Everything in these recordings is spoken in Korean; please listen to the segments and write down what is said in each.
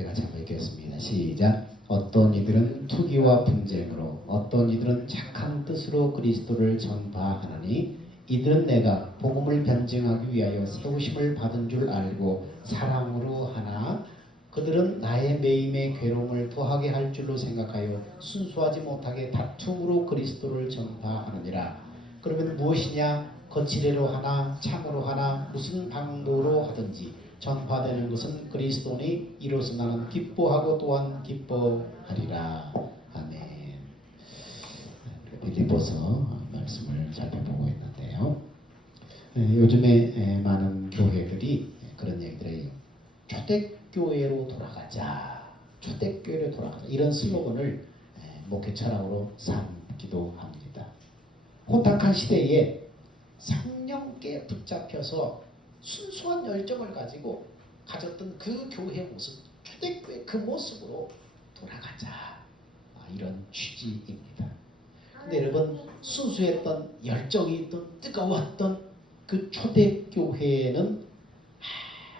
우리 같이 한번 읽겠습니다. 시작. 어떤 이들은 투기와 분쟁으로, 어떤 이들은 착한 뜻으로 그리스도를 전파하나니 이들은 내가 복음을 변증하기 위하여 세우심을 받은 줄 알고 사랑으로 하나 그들은 나의 매임의 괴로움을 더하게 할 줄로 생각하여 순수하지 못하게 다툼으로 그리스도를 전파하느니라. 그러면 무엇이냐? 거칠애로 하나 참으로 하나 무슨 방도로 하든지 전파되는 것은 그리스도니 이로써 나는 기뻐하고 또한 기뻐하리라. 아멘. 빌립보서 말씀을 살펴보고 있는데요. 요즘에 많은 교회들이 그런 얘기들을 해요. 초대교회로 돌아가자. 초대교회로 돌아가자. 이런 슬로건을 목회 철학으로 삼기도 합니다. 혼탁한 시대에 성령께 붙잡혀서 순수한 열정을 가지고 가졌던 그 교회 모습, 초대교회 그 모습으로 돌아가자. 이런 취지입니다. 근데 여러분, 순수했던 열정이 있던 뜨거웠던 그 초대교회는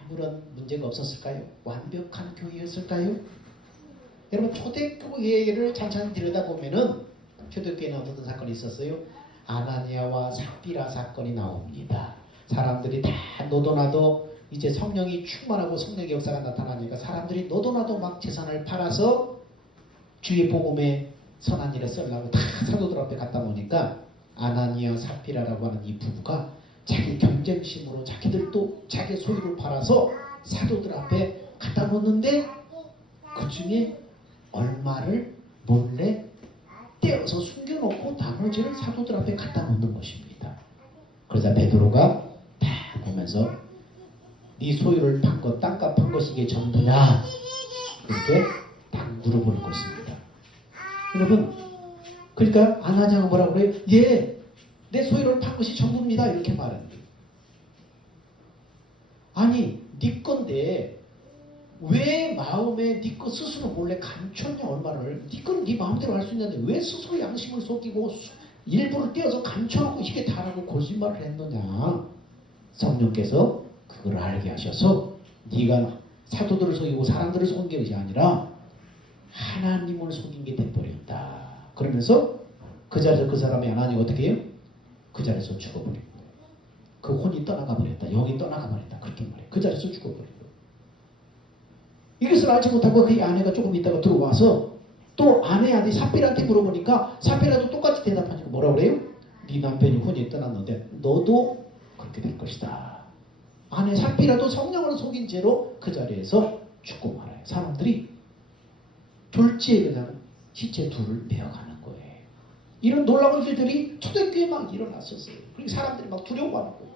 아무런 문제가 없었을까요? 완벽한 교회였을까요? 여러분, 초대교회를 찬찬히 들여다보면은 초대교회는 어떤 사건이 있었어요? 아나니아와 삽비라 사건이 나옵니다. 사람들이 다 너도나도 이제 성령이 충만하고 성령의 역사가 나타나니까 사람들이 너도나도 막 재산을 팔아서 주의 복음에 선한 일에 쓰려고 다 사도들 앞에 갖다 놓으니까 아나니아 삽비라라고 하는 이 부부가 자기 경쟁심으로 자기들도 자기 소유를 팔아서 사도들 앞에 갖다 놓는데 그 중에 얼마를 몰래 떼어서 숨겨놓고 나머지를 사도들 앞에 갖다 놓는 것입니다. 그러자 베드로가 다 보면서 네 소유를 판 것, 땅값 판 것이 이게 전부냐? 이렇게 딱 물어보는 것입니다. 여러분, 그러니까 아나니아가 뭐라고 그래요? 예, 내 소유를 판 것이 전부입니다. 이렇게 말합니다. 아니, 네 건데 왜 마음에 네 거 스스로 몰래 감췄냐 얼마를. 네 거는 네 마음대로 할 수 있는데 왜 스스로 양심을 속이고 일부를 떼어서 감춰놓고 이게 다라고 거짓말을 했느냐. 성령께서 그걸 알게 하셔서 네가 사도들을 속이고 사람들을 속인 것이 아니라 하나님을 속인 게 돼버렸다. 그러면서 그 자리에서 그 사람이 하나님 어떻게 해요? 그 자리에서 죽어버립니다. 그 혼이 떠나가 버렸다. 영이 떠나가 버렸다. 그렇게 말해요. 그 자리에서 죽어버리고. 이것을 알지 못하고 그 아내가 조금 있다가 들어와서 또 아내한테 삽비라한테 물어보니까 삽비라도 똑같이 대답하니까 뭐라 그래요? 네 남편이 혼이 떠났는데 너도 그렇게 될 것이다. 아내 삽비라도 성령을 속인 채로 그 자리에서 죽고 말아요. 사람들이 졸지에 그냥 시체 둘을 메어가는 거예요. 이런 놀라운 일들이 초대교회에 막 일어났었어요. 그리고 사람들이 막 두려워하는 거예요.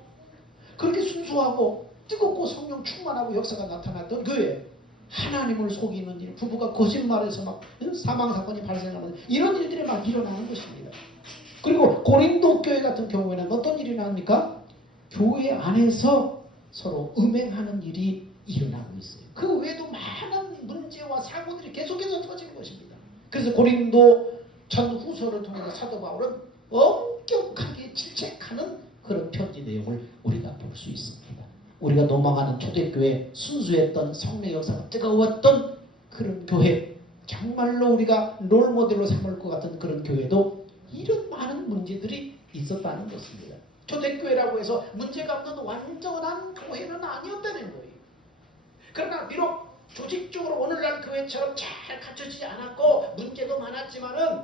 그렇게 순수하고 뜨겁고 성령 충만하고 역사가 나타났던 교회, 하나님을 속이는 일, 부부가 거짓말해서 막 사망사건이 발생하는 이런 일들이 막 일어나는 것입니다. 그리고 고린도 교회 같은 경우에는 어떤 일이 나옵니까? 교회 안에서 서로 음행하는 일이 일어나고 있어요. 그 외에도 많은 문제와 사고들이 계속해서 터지는 것입니다. 그래서 고린도 전후서를 통해서 사도 바울은 엄격하게 질책하는 그런 편지 내용을 우리가 볼 수 있습니다. 우리가 도망하는 초대교회, 순수했던 성령 역사가 뜨거웠던 그런 교회, 정말로 우리가 롤모델로 삼을 것 같은 그런 교회도 이런 많은 문제들이 있었다는 것입니다. 초대교회라고 해서 문제가 없는 완전한 교회는 아니었다는 거예요. 그러나 비록 조직적으로 오늘날 교회처럼 잘 갖춰지지 않았고 문제도 많았지만은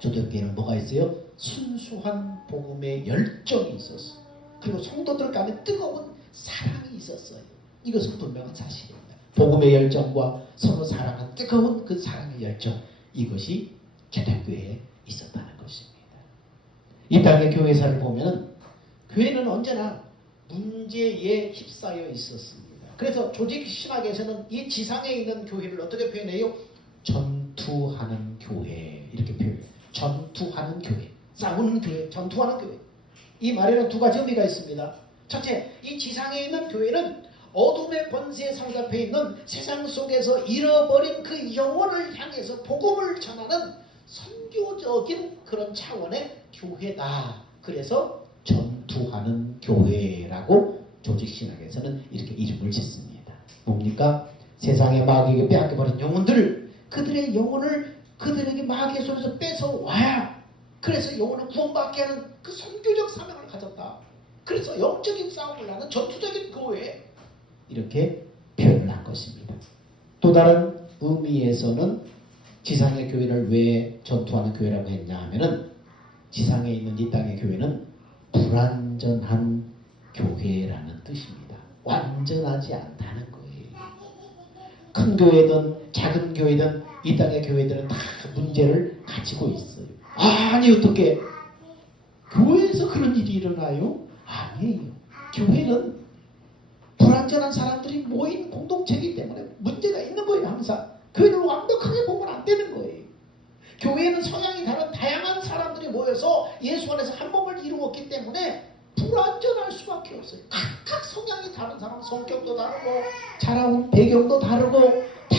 초대교회는 뭐가 있어요? 순수한 복음의 열정이 있었어요. 그리고 성도들 가운데 뜨거운 사랑이 있었어요. 이것은 분명한 사실입니다. 복음의 열정과 서로 사랑한 뜨거운 그 사랑의 열정, 이것이 초대교회에 있었다는 것입니다. 이 땅의 교회사를 보면 교회는 언제나 문제에 휩싸여 있었습니다. 그래서 조직신학에서는 이 지상에 있는 교회를 어떻게 표현해요? 전투하는 교회, 이렇게 표현해요. 전투하는 교회, 싸우는 교회, 전투하는 교회. 이 말에는 두 가지 의미가 있습니다. 첫째, 이 지상에 있는 교회는 어둠의 권세에 사로잡혀 있는 세상 속에서 잃어버린 그 영혼을 향해서 복음을 전하는 선교적인 그런 차원의 교회다. 그래서 전투하는 교회라고 조직신학에서는 이렇게 이름을 짓습니다. 뭡니까? 세상의 마귀에게 빼앗겨버린 영혼들을 그들의 영혼을 그들에게 마귀의 손에서 뺏어와야 그래서 영혼을 구원받게 하는 그 선교적 사명을 가졌다. 그래서 영적인 싸움을 하는 전투적인 교회 이렇게 표현을 한 것입니다. 또 다른 의미에서는 지상의 교회를 왜 전투하는 교회라고 했냐 하면은 지상에 있는 이 땅의 교회는 불완전한 교회라는 뜻입니다. 완전하지 않다는 거예요. 큰 교회든 작은 교회든 이 땅의 교회들은 다 문제를 가지고 있어요. 아니 어떻게 교회에서 그런 일이 일어나요? 아니에요. 교회는 불완전한 사람들이 모인 공동체이기 때문에 문제가 있는 거예요. 항상 교회를 완벽하게 보면 안 되는 거예요. 교회는 성향이 다른 다양한 사람들이 모여서 예수 안에서 한 몸을 이루었기 때문에 불완전할 수밖에 없어요. 각각 성향이 다른 사람, 성격도 다르고 자라온 배경도 다르고 다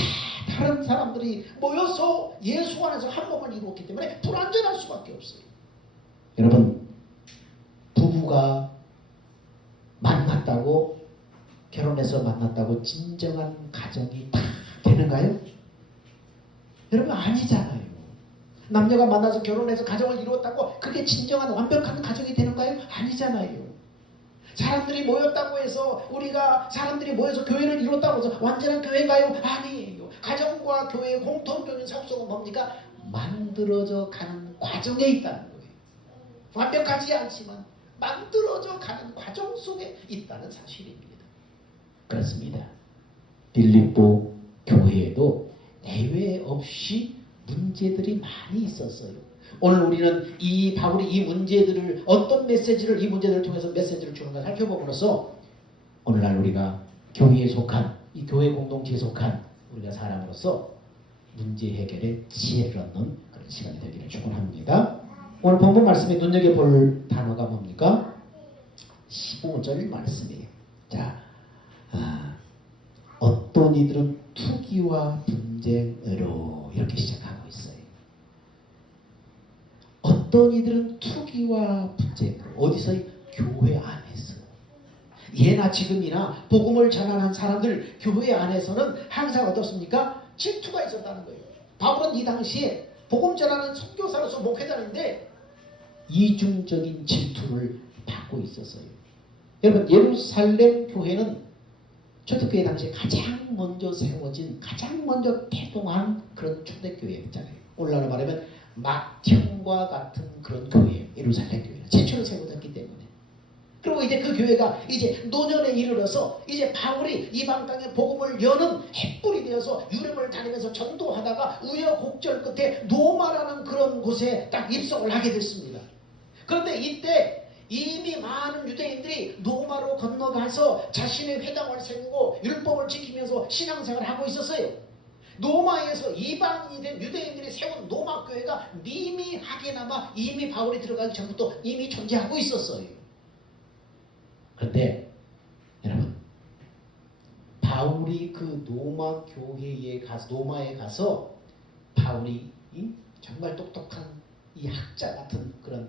다른 사람들이 모여서 예수 안에서 한 몸을 이루었기 때문에 불완전할 수밖에 없어요. 여러분, 부부가 만났다고 결혼해서 만났다고 진정한 가정이 다 되는가요? 여러분, 아니잖아요. 남녀가 만나서 결혼해서 가정을 이루었다고 그게 진정한 완벽한 가정이 되는가요? 아니잖아요. 사람들이 모였다고 해서 우리가 사람들이 모여서 교회를 이뤘다고 해서 완전한 교회인가요? 아니에요. 가정과 교회의 공통적인 속성은 뭡니까? 만들어져 가는 과정에 있다는 거예요. 완벽하지 않지만 만들어져 가는 과정 속에 있다는 사실입니다. 그렇습니다. 빌립보 교회에도 예외 없이 문제들이 많이 있었어요. 오늘 우리는 이 바울이 이 문제들을 어떤 메시지를 이 문제들을 통해서 메시지를 주는가 살펴봄으로써 오늘날 우리가 교회에 속한 이 교회 공동체에 속한 우리가 사람으로서 문제 해결에 지혜를 얻는 그런 시간이 되기를 축원합니다. 오늘 본문 말씀에 눈여겨볼 단어가 뭡니까? 15절 말씀이에요. 자, 어떤 이들은 투기와 분쟁으로 이렇게 시작하고 있어요. 어떤 이들은 투기와 분쟁으로 어디서요? 교회 안에서. 예나 지금이나 복음을 전하는 사람들 교회 안에서는 항상 어떻습니까? 질투가 있었다는 거예요. 바울은 이 당시에 복음 전하는 선교사로서 목회자인데 이중적인 질투를 받고 있었어요. 여러분, 예루살렘 교회는 초대교회 당시에 가장 먼저 세워진, 가장 먼저 태동한 그런 초대교회였잖아요. 오늘날로 말하면 맏형과 같은 그런 교회, 예루살렘 교회는 최초로 세워졌기 때문에. 그리고 이제 그 교회가 이제 노년에 이르러서 이제 바울이 이방 땅에 복음을 여는 햇불이 되어서 유럽을 다니면서 전도하다가 우여곡절 끝에 노마라는 그런 곳에 딱 입성을 하게 됐습니다. 그런데 이때 이미 많은 유대인들이 노마로 건너가서 자신의 회당을 세우고 율법을 지키면서 신앙생활을 하고 있었어요. 노마에서 이방인이 된 유대인들이 세운 노마 교회가 미미하게나마 이미 바울이 들어가기 전부터 이미 존재하고 있었어요. 그런데 여러분, 바울이 그 노마 교회에 가서 노마에 가서 바울이 정말 똑똑한 이 학자 같은 그런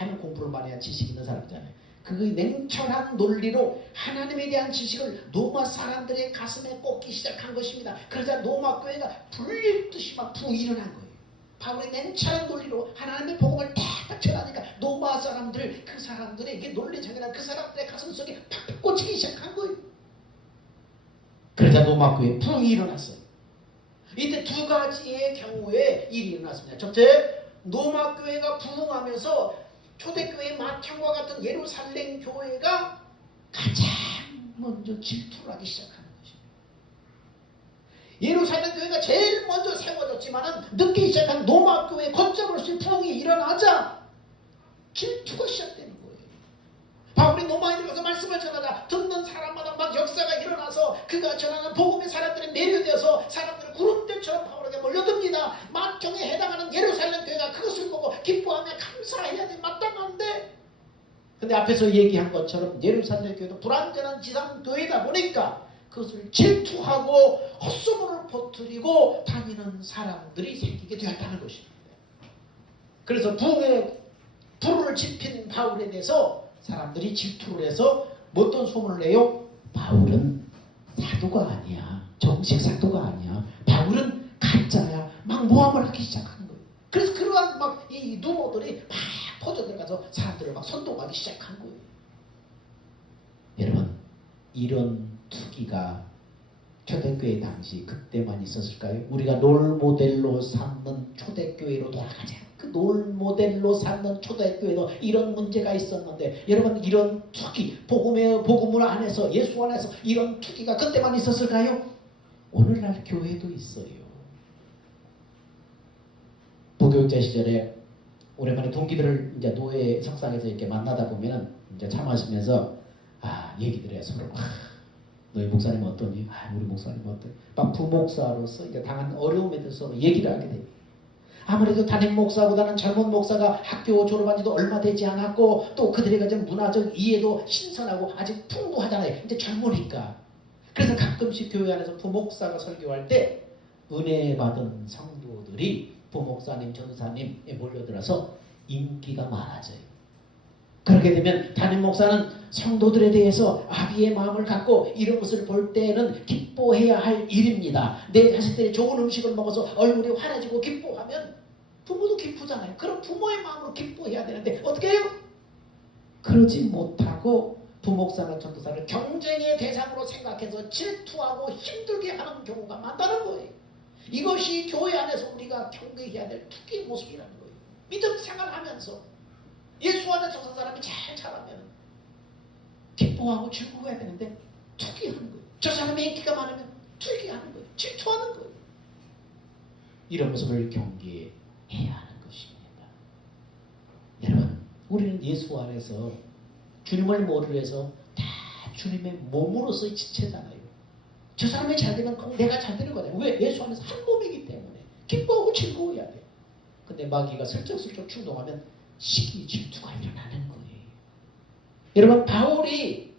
많은 공부를 많이 한 지식이 있는 사람이잖아요. 그 냉철한 논리로 하나님에 대한 지식을 노마 사람들의 가슴에 꽂기 시작한 것입니다. 그러자 노마 교회가 불릴 듯이 막 부일어난 거예요. 바울의 냉철한 논리로 하나님의 복음을 탁탁 전하니까 노마 사람들, 그 사람들에게 논리적이나 그 사람들의 가슴 속에 팍팍 꽂히기 시작한 거예요. 그러자 노마 교회에 부흥이 일어났어요. 이때 두 가지의 경우에 일이 일어났습니다. 첫째, 노마 교회가 부흥하면서 초대교회 맏형과 같은 예루살렘 교회가 가장 먼저 질투를 하기 시작하는 것입니다. 예루살렘 교회가 제일 먼저 세워졌지만 늦게 시작한 노마 교회 거점으로서 부흥이 일어나자 질투가 시작되는 거예요. 바울이 노마에 들어가서 말씀을 전하다 듣는 사람마다 막 역사가 일어나서 그가 전하는 복음의 사람들이 매료되어서 사람들이 구름대처럼 바울에게 몰려듭니다. 맏형에 해당하는 예루살렘 교회가 그것을 보고 기뻐하며 감사해야 돼 마땅한데, 근데 앞에서 얘기한 것처럼 예루살렘 교회도 불완전한 지상 교회다 보니까 그것을 질투하고 헛소문을 퍼뜨리고 다니는 사람들이 생기게 되었다는 것입니다. 그래서 부흥의 불을 지핀 바울에 대해서 사람들이 질투를 해서 어떤 소문을 내요? 바울은 사도가 아니야. 정식 사도가 아니야. 바울은 가짜야. 막 모함을 하기 시작한 거예요. 그래서 그러한 막 이 누모들이 막 퍼져들어가서 사람들을 막 선동하기 시작한 거예요. 여러분, 이런 투기가 초대교회 당시 그때만 있었을까요? 우리가 롤모델로 삼는 초대교회로 돌아가자. 그 롤모델로 삼는 초대교회도 이런 문제가 있었는데, 여러분, 이런 투기, 복음을 안에서, 예수 안에서 이런 투기가 그때만 있었을까요? 오늘날 교회도 있어요. 부교육자 시절에 오랜만에 동기들을 이제 노예 석상에서 이렇게 만나다 보면은 이제 차 마시면서 얘기들 해요. 서로 너희 목사님 어떠니? 우리 목사님 어떠니? 막 부목사로서 이제 당한 어려움에 대해서 서로 얘기를 하게 됩니다. 아무래도 담임 목사보다는 젊은 목사가 학교 졸업한 지도 얼마 되지 않았고, 또 그들의 가진 문화적 이해도 신선하고 아직 풍부하잖아요. 이제 젊으니까. 그래서 가끔씩 교회 안에서 부목사가 설교할 때 은혜 받은 성도들이 부목사님, 전사님에 몰려들어서 인기가 많아져요. 그렇게 되면 담임 목사는 성도들에 대해서 아비의 마음을 갖고 이런 것을 볼 때는 기뻐해야 할 일입니다. 내 자식들이 좋은 음식을 먹어서 얼굴이 환해지고 기뻐하면 부모도 기쁘잖아요. 그럼 부모의 마음으로 기뻐해야 되는데 어떻게 해요? 그러지 못하고 부목사나 전도사를 경쟁의 대상으로 생각해서 질투하고 힘들게 하는 경우가 많다는 거예요. 이것이 교회 안에서 우리가 경계해야 될 투기의 모습이라는 거예요. 믿음 생활하면서 예수 안에 서서 사람이 잘 자라면 기뻐하고 즐거워해야 되는데 투기하는 거예요. 저 사람의 인기가 많으면 투기하는 거예요. 질투하는 거예요. 이런 모습을 경계해야 하는 것입니다. 여러분, 우리는 예수 안에서 주님을 모르려 해서 다 주님의 몸으로서의 지체잖아요. 저 사람이 잘 되면 내가 잘 되는 거잖아요. 왜? 예수 안에서 한 몸이기 때문에 기뻐하고 즐거워해야 돼요. 근데 마귀가 슬쩍슬쩍 충동하면 시기 질투가 일어나는 거예요. 여러분, 바울이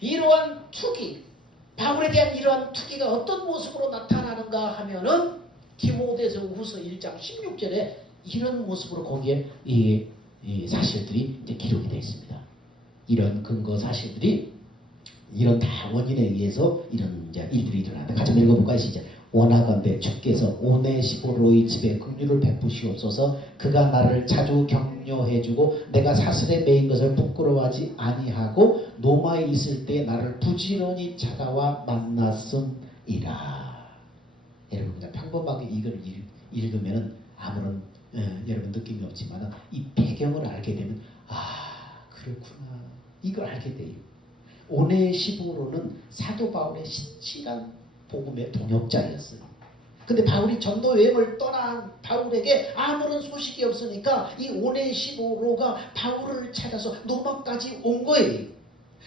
이러한 투기, 바울에 대한 이러한 투기가 어떤 모습으로 나타나는가 하면은 디모데서 후서 1장 16절에 이런 모습으로 거기에 이 사실들이 이제 기록이 되어 있습니다. 이런 근거 사실들이 이런 다 원인에 의해서 이런 이제 일들이 일어난다. 같이 한번 읽어볼까요? 시작. 원하건대 주께서 오네시포로의 집에 긍휼을 베푸시옵소서. 그가 나를 자주 격려해주고 내가 사슬에 매인 것을 부끄러워하지 아니하고 노마에 있을 때 나를 부지런히 찾아와 만났음이라. 여러분, 그냥 평범하게 이걸 읽으면 아무런 여러분 느낌이 없지만 이 배경을 알게 되면 그렇구나, 이걸 알게 돼요. 오네시포로는 사도 바울의 신실한 복음의 동역자였어요. 근데 바울이 전도 여행을 떠난 바울에게 아무런 소식이 없으니까 이 오네시포로가 바울을 찾아서 로마까지 온 거예요.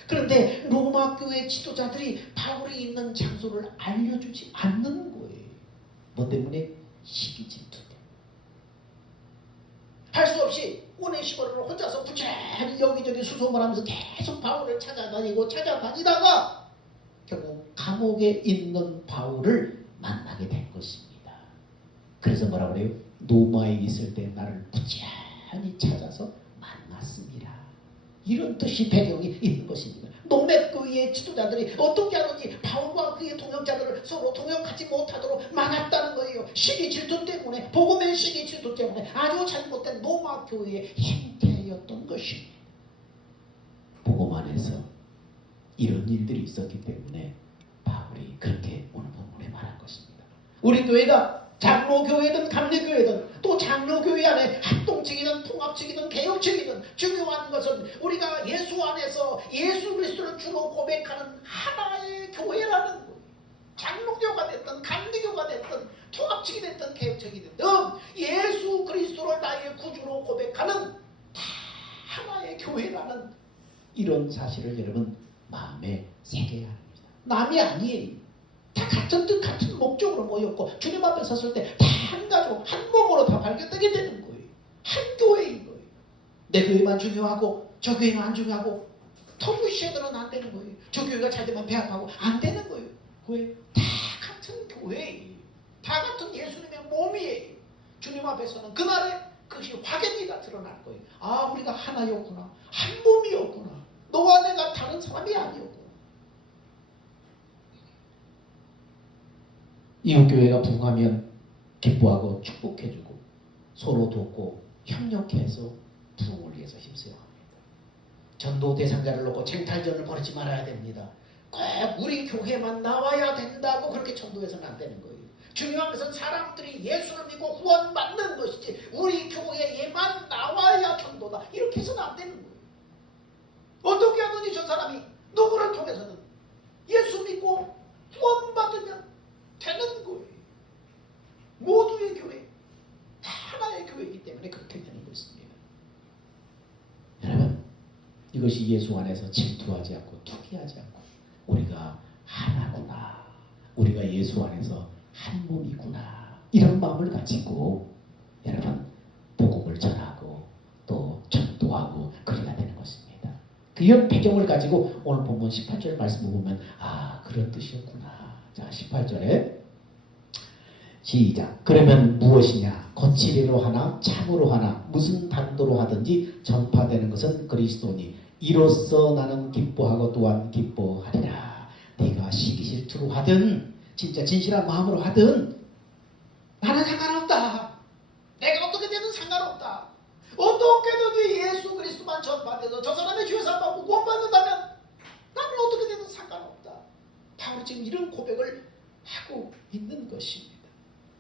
그런데 로마 교회 지도자들이 바울이 있는 장소를 알려주지 않는 거예요. 뭐 때문에? 시기 질투 때문에. 할 수 없이 오네시포로를 혼자서 부지런히 여기저기 수소문 하면서 계속 바울을 찾아다니다가 결국 감옥에 있는 바울을 만나게 된 것입니다. 그래서 뭐라고 그래요? 노마에 있을 때 나를 부지런히 찾아서 만났습니다. 이런 뜻이 배경이 있는 것입니다. 노매교회의 지도자들이 어떻게 하는지 바울과 그의 동역자들을 서로 동역하지 못하도록 막았다는 거예요. 시기 질투 때문에, 복음의 시기 질투 때문에 아주 잘못된 노마 교회의 행태였던 것입니다. 복음 안에서 이런 일들이 있었기 때문에 바울이 그렇게 오늘 본문에 말한 것입니다. 우리 교회가 장로교회든 감리교회든 또 장로교회 안에 합동측이든 통합측이든 개혁측이든 중요한 것은 우리가 예수 안에서 예수 그리스도를 주로 고백하는 하나의 교회라는 거예요. 장로교가 됐든 감리교가 됐든 통합측이 됐든 개혁측이 됐든 예수 그리스도를 나의 구주로 고백하는 다 하나의 교회라는 이런 사실을 여러분 마음에 새겨야 합니다. 남이 아니에요. 다 같은 뜻 같은 목적으로 모였고 주님 앞에 섰을 때 다 한 가족 한 몸으로 다 발견되게 되는 거예요. 한 교회인 거예요. 내 교회만 중요하고 저 교회는 안 중요하고 터부시에들은 안 되는 거예요. 저 교회가 잘 되면 배합하고 안 되는 거예요. 교회 다 같은 교회예요. 다 같은 예수님의 몸이에요. 주님 앞에서는 그날에 그것이 확연히 다 드러날 거예요. 우리가 하나였구나, 한 몸이었구나, 너와 내가 다른 사람이 아니었구나. 이웃교회가 부흥하면 기뻐하고 축복해주고 서로 돕고 협력해서 부흥을 위해서 힘써야 합니다. 전도 대상자를 놓고 쟁탈전을 벌이지 말아야 됩니다. 꼭 우리 교회만 나와야 된다고 그렇게 전도해서는 안 되는 거예요. 중요한 것은 사람들이 예수를 믿고 구원받는 것이지 우리 교회에만 나와야 전도다 이렇게 해서는 안 되는 거예요. 어떻게 하든지 저 사람이 누구를 통해서는 예수 믿고 구원받으면 되는 거예요. 모두의 교회, 하나의 교회이기 때문에 그렇게 되는 것입니다. 여러분, 이것이 예수 안에서 질투하지 않고 투기하지 않고 우리가 하나구나, 우리가 예수 안에서 한 몸이구나, 이런 마음을 가지고 여러분 복음을 전하고 또 전도하고 그래야 되는 것입니다. 그런 배경을 가지고 오늘 본문 18절 말씀을 보면 그런 뜻이었구나. 자, 18절에 시작. 그러면 무엇이냐? 거칠이로 하나 참으로 하나 무슨 단도로 하든지 전파되는 것은 그리스도니 이로써 나는 기뻐하고 또한 기뻐하리라. 네가 시기 질투로 하든 진짜 진실한 마음으로 하든 나는 상관없다. 내가 어떻게 되든 상관없다. 어떻게든 예수 그리스도만 전파돼서 저 사람의 죄사 받고 구원받는다면 나는 어떻게 되든 상관없다. 바로 지금 이런 고백을 하고 있는 것입니다.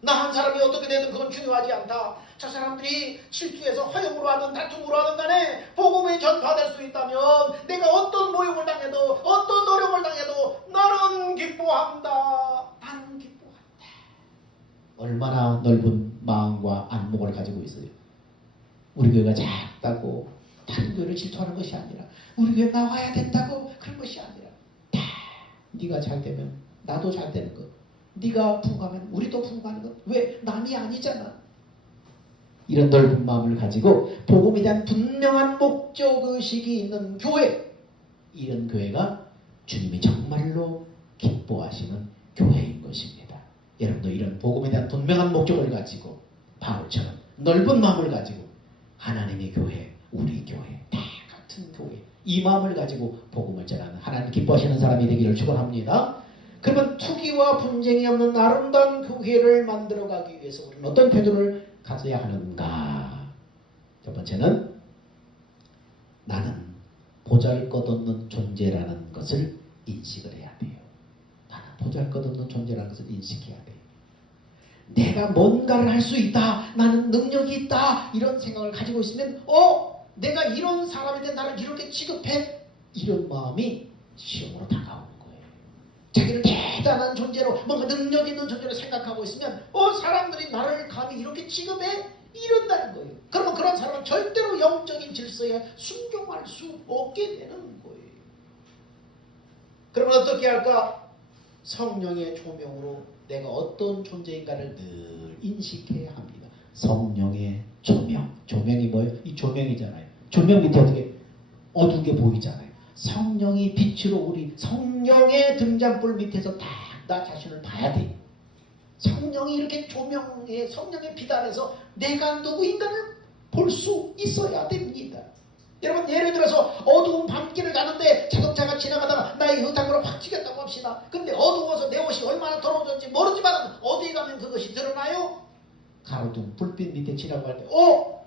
나 한 사람이 어떻게 되든 그건 중요하지 않다. 저 사람들이 질투해서 허용으로 하든 다툼으로 하든 간에 복음이 전파될 수 있다면 내가 어떤 모욕을 당해도 어떤 어려움을 당해도 나는 기뻐한다. 나는 기뻐한다. 얼마나 넓은 마음과 안목을 가지고 있어요. 우리 교회가 작다고 다른 교회를 질투하는 것이 아니라 우리 교회 나와야 된다고 그런 것이 아니라 다 네가 잘 되면 나도 잘 되는 것. 네가 부흥하면 우리도 부흥하는 것. 왜? 남이 아니잖아. 이런 넓은 마음을 가지고 복음에 대한 분명한 목적의식이 있는 교회, 이런 교회가 주님이 정말로 기뻐하시는 교회인 것입니다. 여러분도 이런 복음에 대한 분명한 목적을 가지고 바울처럼 넓은 마음을 가지고 하나님의 교회, 우리 교회, 다 같은 교회, 이 마음을 가지고 복음을 전하는 하나님 기뻐하시는 사람이 되기를 축원합니다. 그러면 투기와 분쟁이 없는 아름다운 교회를 만들어가기 위해서 우리는 어떤 태도를 가져야 하는가? 첫 번째는 나는 보잘것없는 존재라는 것을 인식을 해야 돼요. 나는 보잘것없는 존재라는 것을 인식해야 돼요. 내가 뭔가를 할 수 있다, 나는 능력이 있다, 이런 생각을 가지고 있으면 내가 이런 사람인데 나를 이렇게 취급해? 이런 마음이 시험으로 다가오는 거예요. 자기를 대단한 존재로 뭔가 능력 있는 존재로 생각하고 있으면 사람들이 나를 감히 이렇게 취급해? 이런다는 거예요. 그러면 그런 사람은 절대로 영적인 질서에 순종할 수 없게 되는 거예요. 그러면 어떻게 할까? 성령의 조명으로 내가 어떤 존재인가를 늘 인식해야 합니다. 성령의 조명. 조명이 뭐예요? 이 조명이잖아요. 조명 밑에 어떻게 어두운 게 보이잖아요. 성령이 빛으로 우리 성령의 등잔불 밑에서 딱 나 자신을 봐야 돼요. 성령이 이렇게 조명에 성령의 빛 안에서 내가 누구인가를 볼 수 있어야 됩니다. 여러분 예를 들어서 어두운 밤길을 가는데 자동차가 지나가다가 나의 의상으로 확 튀겼다고 합시다. 근데 어두워서 내 옷이 얼마나 더러워졌는지 모르지만 어디에 가면 그것이 드러나요? 가로등 불빛 밑에 지나갈 때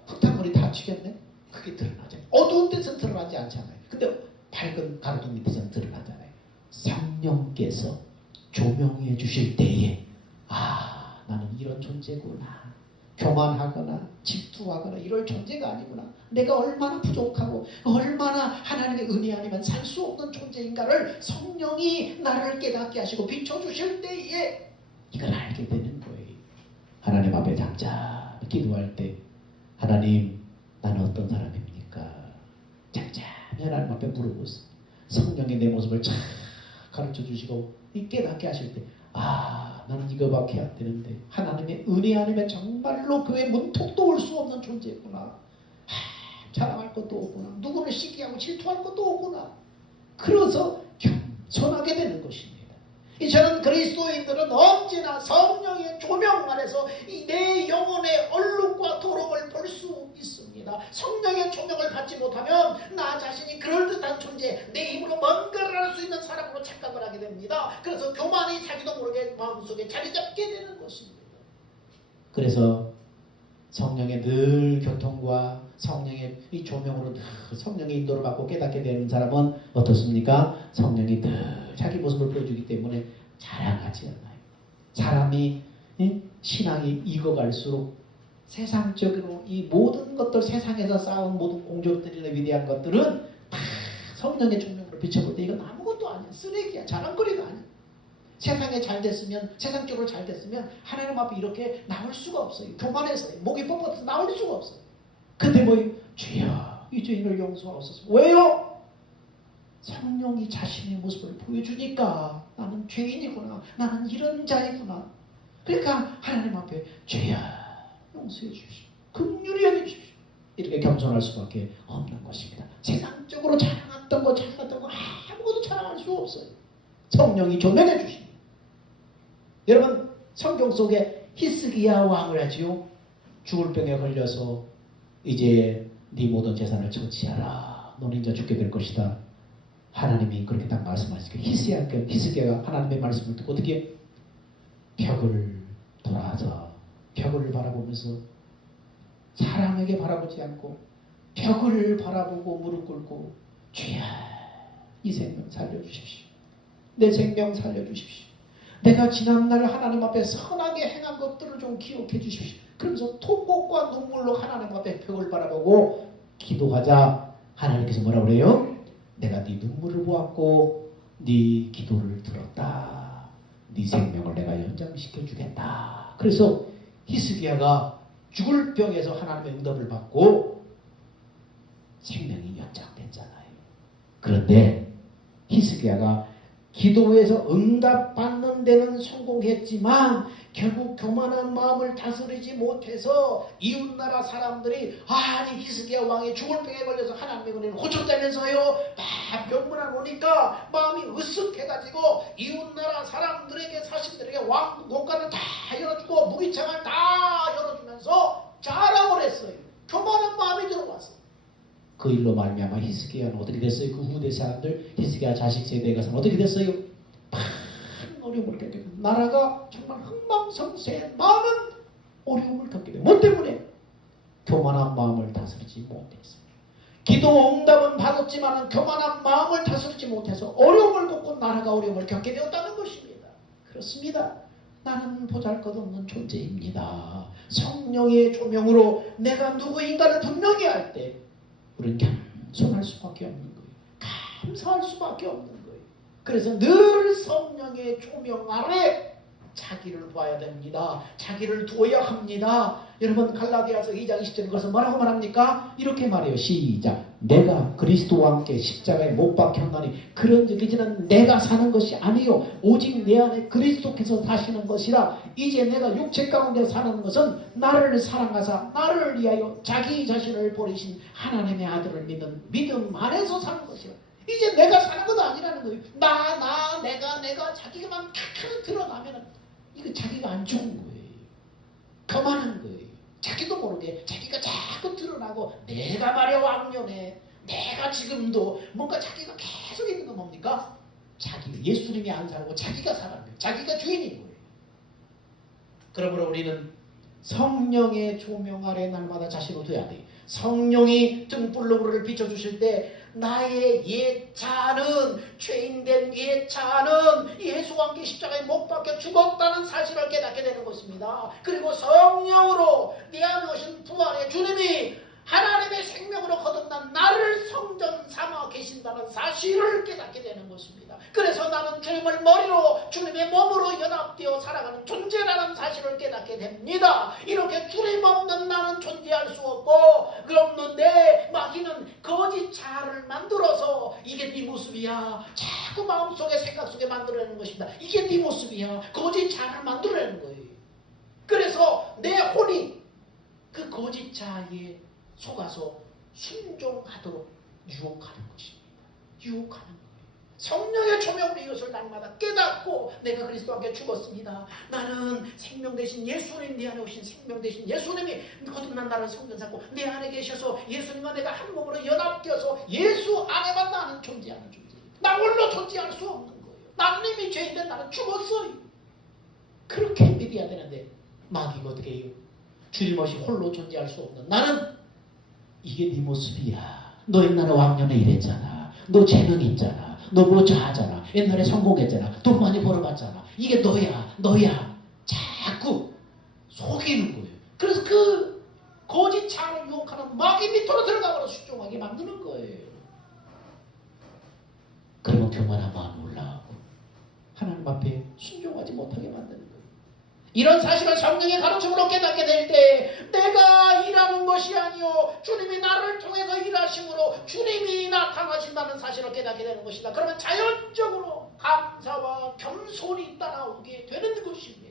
흙탕물이 다 튀겼네? 그게 드러나잖아요. 어두운 데서는 드러나지 않잖아요. 근데 밝은 가로등 밑에서는 드러나잖아요. 성령께서 조명해 주실 때에 나는 이런 존재구나. 교만하거나 질투하거나 이럴 존재가 아니구나. 내가 얼마나 부족하고 얼마나 하나님의 은혜 아니면 살 수 없는 존재인가를 성령이 나를 깨닫게 하시고 비춰주실 때에 이걸 알게 되는 거예요. 하나님 앞에 잠잠히 기도할 때 하나님 나는 어떤 사람입니까? 잠잠히 하나님 앞에 물어보고 있습니다. 성령이 내 모습을 잘 가르쳐 주시고 깨닫게 하실 때 나는 이거밖에 안 되는데 하나님의 은혜 아니면 정말로 교회 문턱도 올 수 없는 존재구나. 자랑할 것도 없구나. 누구를 시기하고 질투할 것도 없구나. 그래서 겸손하게 되는 것입니다. 저는 그리스도인들은 언제나 성령의 조명 아래서 내 영혼의 얼룩과 도름을 볼 수 있습니다. 성령의 조명을 받지 못하면 나 자신이 그럴듯한 존재, 내 힘으로 뭔가를 할 수 있는 사람으로 착각을 하게 됩니다. 그래서 교만이 자기도 모르게 마음속에 자리 잡게 그래서 성령의 늘 교통과 성령의 이 조명으로 늘 성령의 인도를 받고 깨닫게 되는 사람은 어떻습니까? 성령이 늘 자기 모습을 보여주기 때문에 자랑하지 않아요. 사람이 신앙이 익어갈수록 세상적으로 이 모든 것들, 세상에서 쌓은 모든 공적들이나 위대한 것들은 다 성령의 조명으로 비춰볼 때 이건 아무것도 아니야. 쓰레기야. 자랑거리가 아니야. 세상에 잘 됐으면, 세상적으로 잘 됐으면 하나님 앞에 이렇게 나올 수가 없어요. 교만해서 목이 뻣뻣해서 나올 수가 없어요. 근데 주여 이 죄인을 용서하옵소서. 왜요? 성령이 자신의 모습을 보여주니까 나는 죄인이구나, 나는 이런 자이구나. 그러니까 하나님 앞에 주여 용서해 주십시오, 긍휼히 여겨 주십시오, 이렇게 겸손할 수밖에 없는 것입니다. 세상적으로 자랑했던 거, 잘났던 거 아무것도 자랑할 수 없어요. 성령이 조명해 주십니다. 여러분, 성경 속에 히스기야 왕을 하지요. 죽을 병에 걸려서 이제 네 모든 재산을 처치하라, 너는 이제 죽게 될 것이다. 하나님이 그렇게 딱 말씀하시니까 히스기야가 하나님의 말씀을 듣고 어떻게 벽을 돌아서 벽을 바라보면서, 사람에게 바라보지 않고 벽을 바라보고 무릎 꿇고 주여 이 생명 살려주십시오, 내 생명 살려주십시오, 내가 지난날 하나님 앞에 선하게 행한 것들을 좀 기억해 주십시오. 그러면서 통곡과 눈물로 하나님 앞에 벽을 바라보고 기도하자. 하나님께서 뭐라고 그래요? 내가 네 눈물을 보았고 네 기도를 들었다. 네 생명을 내가 연장시켜 주겠다. 그래서 히스기야가 죽을 병에서 하나님의 응답을 받고 생명이 연장됐잖아요. 그런데 히스기야가 기도에서 응답받는 데는 성공했지만 결국 교만한 마음을 다스리지 못해서 이웃나라 사람들이 아니 히스기야 왕이 죽을 병에 걸려서 하나님의 은혜를 고쳤다면서요. 막 병문안 오니까 마음이 으쓱해가지고 이웃나라 사람들에게, 사신들에게 왕 곳간을 다 열어주고 무기창을 다 열어주면서 자랑을 했어요. 교만한 마음이 들어왔어요. 그 일로 말미암아 히스기야는 어떻게 됐어요? 그 후대 사람들, 히스기야 자식 세대에 가서는 어떻게 됐어요? 많은 어려움을 겪게 됩니다. 나라가 정말 흥망성쇠한 많은 어려움을 겪게 됩니다. 뭐 때문에? 교만한 마음을 다스리지 못했습니다. 기도 응답은 받았지만 교만한 마음을 다스리지 못해서 어려움을 겪고 나라가 어려움을 겪게 되었다는 것입니다. 그렇습니다. 나는 보잘것없는 존재입니다. 성령의 조명으로 내가 누구인가를 분명히 할 때 우리는 겸손할 수밖에 없는 거예요. 감사할 수밖에 없는 거예요. 그래서 늘 성령의 조명 아래 자기를 봐야 됩니다. 자기를 두어야 합니다. 여러분, 갈라디아서 2장 20절에 그것을 뭐라고 말합니까? 이렇게 말해요. 시작. 내가 그리스도와 함께 십자가에 못 박혔나니 그런 즉 이제는 내가 사는 것이 아니요 오직 내 안에 그리스도께서 사시는 것이라. 이제 내가 육체 가운데 사는 것은 나를 사랑하사 나를 위하여 자기 자신을 버리신 하나님의 아들을 믿는 믿음 안에서 사는 것이라. 이제 내가 사는 것도 아니라는 거예요. 내가 자기가만 탁 드러나면은 이거 자기가 안 좋은 거예요. 교만한 거예요. 자기도 모르게 자기가 자꾸 드러나고 내가 말이야 왕년에 내가 지금도 뭔가 자기가 계속 있는 건 뭡니까? 예수님이 안 살고 자기가 살아요. 자기가 주인인 거예요. 그러므로 우리는 성령의 조명 아래 날마다 자신을 둬야 돼요. 성령이 등불로 우리를 비춰주실 때 나의 옛자는, 죄인된 옛자는 예수와 함께 십자가에 못 박혀 죽었다는 사실을 깨닫게 되는 것입니다. 그리고 성령으로 내 안에 오신 부활의 주님이 하나님의 생명으로 거듭난 나를 성전 삼아 계신다는 사실을 깨닫게 되는 것입니다. 그래서 나는 주님을 머리로, 주님의 몸으로 연합되어 살아가는 존재라는 사실을 깨닫게 됩니다. 이렇게 주님 없는 나는 존재할 수 없고, 그없는데 마귀는 거짓 자아를 만들어서 이게 네 모습이야, 자꾸 마음속에 생각 속에 만들어내는 것입니다. 이게 네 모습이야, 거짓 자아를 만들어내는 거예요. 그래서 내 혼이 그 거짓 자아에 속아서 순종하도록 유혹하는 것입니다. 유혹하는 거예요. 성령의 조명으로 이것을 날마다 깨닫고 내가 그리스도와 함께 죽었습니다. 나는 생명 대신 예수님, 내 안에 오신 생명 대신 예수님이 거듭난 나를 성전 삼고 내 안에 계셔서 예수님과 내가 한 몸으로 연합되어서 예수 안에만 나는 존재하는 존재예요. 나 홀로 존재할 수 없는 거예요. 나는 이미 죄인된 나는 죽었어요. 그렇게 믿어야 되는데 마귀가 어떻게 해요? 주님 없이 홀로 존재할 수 없는 나는 이게 네 모습이야. 너 옛날에 왕년에 이랬잖아. 너 재능 있잖아. 너 뭐 잘하잖아. 옛날에 성공했잖아. 돈 많이 벌어봤잖아. 이게 너야. 자꾸 속이는 거예요. 그래서 그 거짓 창을 유혹하는 마귀 밑으로 들어가버려 순종하게 만드는 거예요. 그러면 교만한 마음이 올라가고 하나님 앞에 순종하지 못하게 만드는 거예요. 이런 사실을 성령의 가르침으로 깨닫게 될 때 내가 일하는 것이 아니요 주님이 나를 통해서 일하심으로 주님이 나타나신다는 사실을 깨닫게 되는 것이다. 그러면 자연적으로 감사와 겸손이 따라오게 되는 것입니다.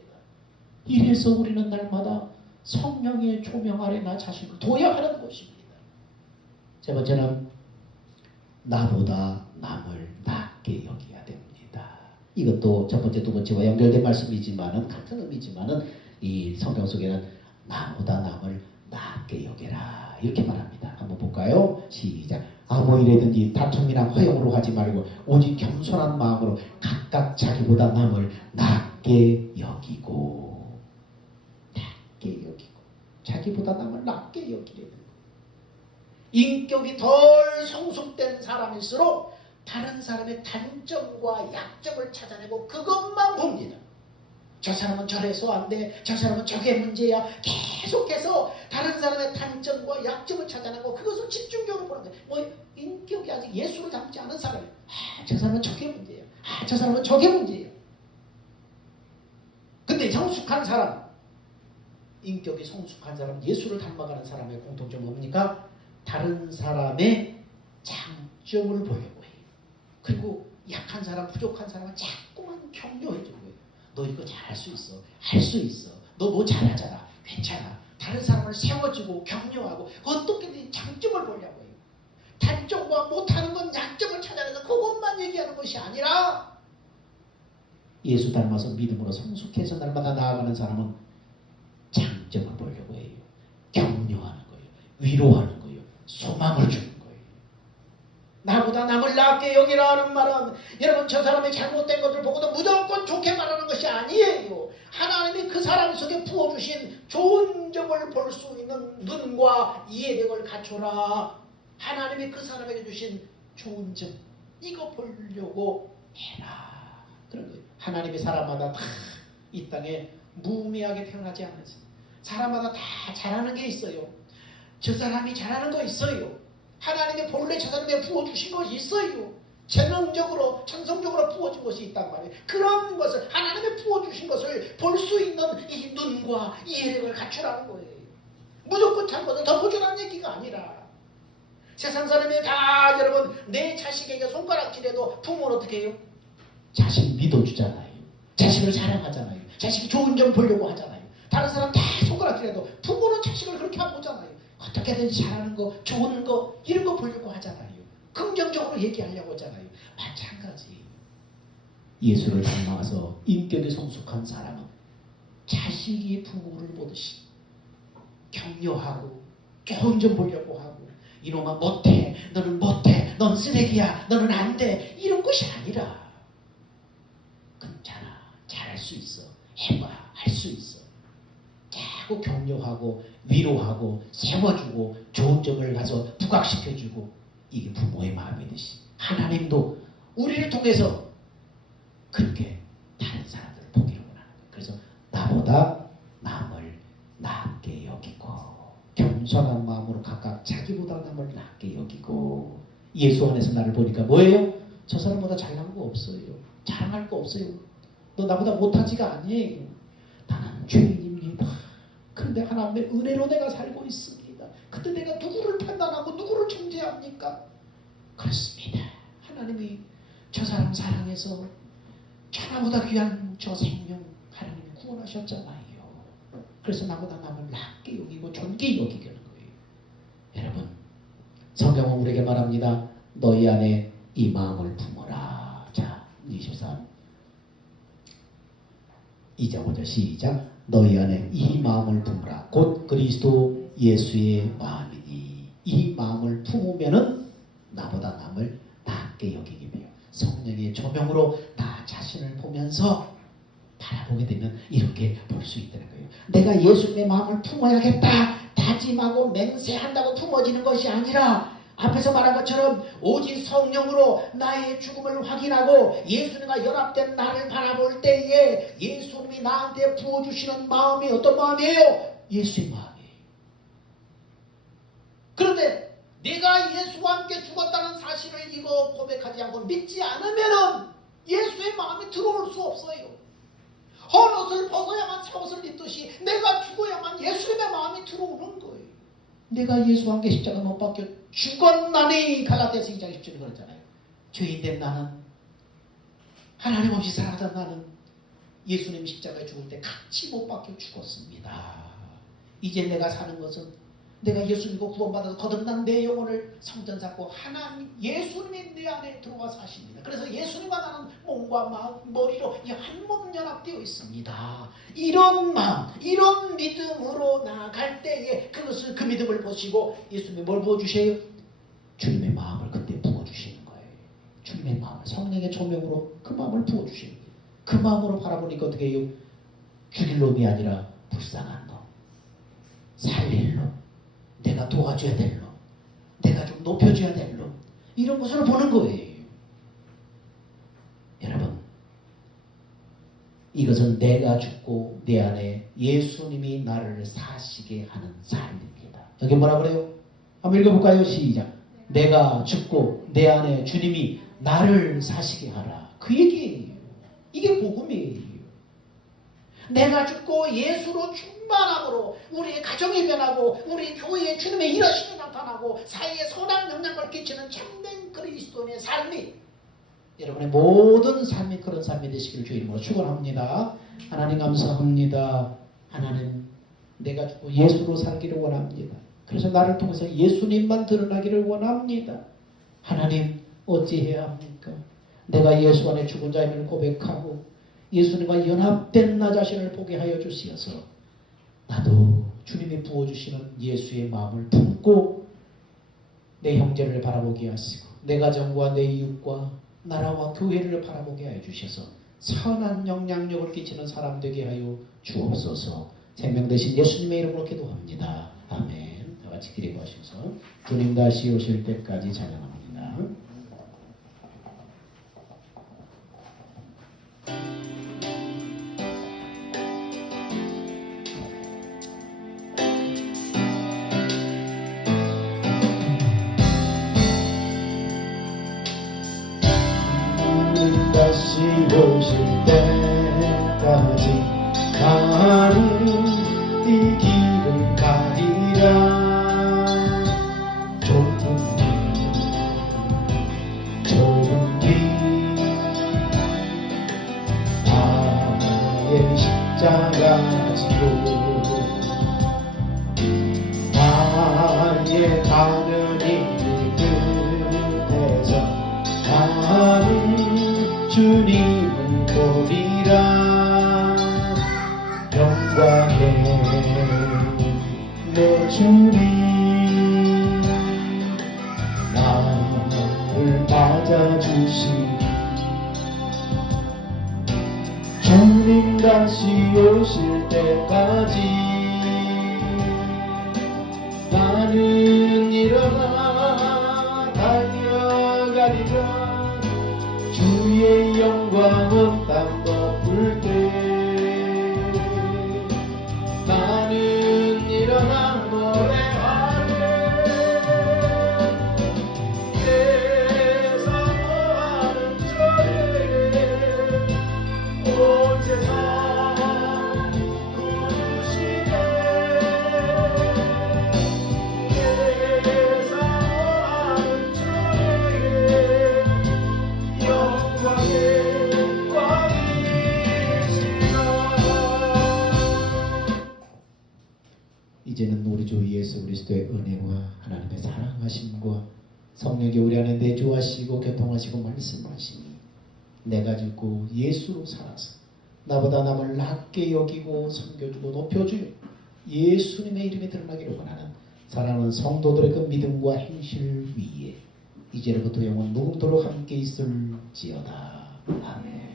이래서 우리는 날마다 성령의 조명 아래 나 자신을 둬야 하는 것입니다. 세 번째는 나보다 남을 낮게 여겨야 됩니다. 이것도 첫 번째, 두 번째와 연결된 말씀이지만은 같은 의미지만은 이 성경 속에는 나보다 남을 낮게 여겨라 이렇게 말합니다. 한번 볼까요? 시작. 아무 일에든지 다툼이나 허용으로 하지 말고 오직 겸손한 마음으로 각각 자기보다 남을 낮게 여기고 자기보다 남을 낮게 여기려는 거예요. 인격이 덜 성숙된 사람일수록 다른 사람의 단점과 약점을 찾아내고 그것만 봅니다. 저 사람은 저래서 안 돼. 저 사람은 저게 문제야. 계속해서 다른 사람의 단점과 약점을 찾아내고 그것을 집중적으로 보는 거예요. 뭐 인격이 아직 예수를 닮지 않은 사람이 저 사람은 저게 문제야. 저 사람은 저게 문제야. 근데 성숙한 사람, 인격이 성숙한 사람, 예수를 닮아가는 사람의 공통점은 뭡니까? 다른 사람의 장점을 보려고 해요. 그리고 약한 사람, 부족한 사람은 자꾸만 격려해 주는 거예요. 너 이거 잘할 수 있어. 할 수 있어. 너 뭐 잘하잖아. 괜찮아. 다른 사람을 세워주고 격려하고 어떻게든 장점을 보려고 해요. 단점과 못하는 건 약점을 찾아내서 그것만 얘기하는 것이 아니라 예수 닮아서 믿음으로 성숙해서 날마다 나아가는 사람은 장점을 보려고 해요. 격려하는 거예요. 위로하는 거예요. 소망을 주는 거예요. 나보다 남을 낮게 여기라는 말은 여러분 저 사람이 잘못된 것을 보고도 무조건 좋게 말하는 것이 아니에요. 하나님이 그 사람 속에 부어주신 좋은 점을 볼 수 있는 눈과 이해력을 갖춰라. 하나님이 그 사람에게 주신 좋은 점 이거 보려고 해라. 그런 거예요. 하나님이 사람마다 다 이 땅에 무의미하게 태어나지 않았어요. 사람마다 다 잘하는 게 있어요. 저 사람이 잘하는 거 있어요. 하나님이 본래 저 사람에 부어주신 것이 있어요. 재능적으로 천성적으로 부어진 것이 있단 말이에요. 그런 것을 하나님이 부어주신 것을 볼 수 있는 이 눈과 이해력을 갖추라는 거예요. 무조건 참 것을 덮어주라는 얘기가 아니라 세상 사람이 다 여러분 내 자식에게 손가락질해도 부모는 어떻게 해요? 자식 믿어주잖아요. 자식을 사랑하잖아요. 자식이 좋은 점 보려고 하잖아요. 다른 사람 다 손가락질해도 부모는 자식을 그렇게 안 보잖아요. 어떻게든지 잘하는 거, 좋은 거 이런 거 보려고 하잖아요. 긍정적으로 얘기하려고 하잖아요. 마찬가지. 예수를 닮아서 인격이 성숙한 사람은 자식이 부모를 보듯이 격려하고 좋은 점 보려고 하고 이놈아 못해, 너는 못해, 넌 쓰레기야, 너는 안 돼 이런 것이 아니라 괜찮아, 잘할 수 있어, 해봐, 할 수 있어 자꾸 격려하고 위로하고 세워주고 좋은 점을 가서 부각시켜주고 이게 부모의 마음이듯이 하나님도 우리를 통해서 그렇게 다른 사람들을 보기를 원하는 거예요. 그래서 나보다 남을 낮게 여기고 겸손한 마음으로 각각 자기보다 남을 낮게 여기고 예수 안에서 나를 보니까 뭐예요? 저 사람보다 잘난 거 없어요. 자랑할 거 없어요. 너 나보다 못하지가 아니에요. 나는 죄인입니다. 그런데 하나님의 은혜로 내가 살고 있습니다. 근데 내가 누구를 판단하고 누구를 정죄합니까? 그렇습니다. 하나님이 저 사람 사랑해서 천하보다 귀한 저 생명 하나님이 구원하셨잖아요. 그래서 나보다 남을 낮게 여기고 존귀 여기게 하는 거예요. 여러분 성경은 우리에게 말합니다. 너희 안에 이 마음을 품어라. 자 23 2장 5절 시작. 너희 안에 이 마음을 품으라. 곧 그리스도 예수의 마음이니 이 마음을 품으면은 나보다 남을 낮게 여기게 돼요. 성령의 조명으로 나 자신을 보면서 바라보게 되면 이렇게 볼 수 있다는 거예요. 내가 예수님의 마음을 품어야겠다 다짐하고 맹세한다고 품어지는 것이 아니라 앞에서 말한 것처럼 오직 성령으로 나의 죽음을 확인하고 예수님과 연합된 나를 바라볼 때에 예수님이 나한테 부어주시는 마음이 어떤 마음이에요? 예수의 마음이에요. 그런데 내가 예수와 함께 죽었다는 사실을 이거 고백하지 않고 믿지 않으면 예수의 마음이 들어올 수 없어요. 헌옷을 벗어야만 새 옷을 입듯이 내가 죽어야만 예수님의 마음이 들어오는 거예요. 내가 예수와 함께 십자가 못 박혀 죽었나니 갈라디아서 2장 10절에 그랬잖아요. 죄인된 나는 하나님 없이 살아가던 나는 예수님 십자가에 죽을 때 같이 못 박혀 죽었습니다. 이제 내가 사는 것은 내가 예수 믿고 구원받아서 거듭난 내 영혼을 성전 잡고 하나님 예수님이 내 안에 들어와 사십니다. 그래서 예수님과 나는 몸과 마음, 머리로 한 몸 연합되어 있습니다. 이런 마음, 이런 믿음으로 나아갈 때에 그것을 그 믿음을 보시고 예수님이 뭘 부어주세요? 주님의 마음을 그때 부어주시는 거예요. 주님의 마음을 성령의 조명으로 그 마음을 부어주시는 거예요. 그 마음으로 바라보니까 어떻게 해요? 죽일 놈이 아니라 불쌍한 놈, 살릴 놈, 내가 도와줘야 될 놈, 내가 좀 높여줘야 될 놈, 이런 것으로 보는 거예요. 여러분, 이것은 내가 죽고 내 안에 예수님이 나를 사시게 하는 삶입니다. 여기 뭐라 그래요? 한번 읽어볼까요? 시작. 내가 죽고 내 안에 주님이 나를 사시게 하라. 그 얘기예요. 이게 복음이에요. 내가 죽고 예수로 충만함으로 우리 가정이 변하고 우리 교회에 주님의 일하심이 나타나고 사회에 선한 영향을 끼치는 참된 그리스도인의 삶이 여러분의 모든 삶이 그런 삶이 되시기를 주 이름으로 축원합니다. 하나님 감사합니다. 하나님 내가 죽고 예수로 살기를 원합니다. 그래서 나를 통해서 예수님만 드러나기를 원합니다. 하나님 어찌해야 합니까? 내가 예수 안에 죽은 자임을 고백하고 예수님과 연합된 나 자신을 보게 하여 주시어서 나도 주님이 부어주시는 예수의 마음을 품고 내 형제를 바라보게 하시고 내 가정과 내 이웃과 나라와 교회를 바라보게 하여 주셔서 선한 영향력을 끼치는 사람 되게 하여 주옵소서. 생명 되신 예수님의 이름으로 기도합니다. 아멘. 다 같이 기도하셔서 주님 다시 오실 때까지 찬양합니다. 다시 오실 때까지 가는 이 길을 가리라. 좁은 길 나의 십자가 지고 나의 가는 이 끝에서 나는 주님을 보리라. 영광의 내 주님 나를 맞아주시니 주님 다시 오실 때까지 나는 일어나 달려가리라. 주의 영광은 땅 덮을 때 나는 일어나 노래하네. 세상 모하는 저에게 온 세상 구주시네. 세상 모하는 저에게 영광의 왕이시라. 이제는 우리 주 예수 그리스도의 은혜와 하나님의 사랑하심과 성령이 우리 안에 내주하시고 교통하시고 말씀하시니 내가 죽고 예수로 살아서 나보다 남을 낮게 여기고 섬겨주고 높여주요 예수님의 이름이 드러나기를 원하는 사랑하는 성도들의 그 믿음과 행실 위에 이제로부터 영원 무궁토록 함께 있을지어다. 아멘.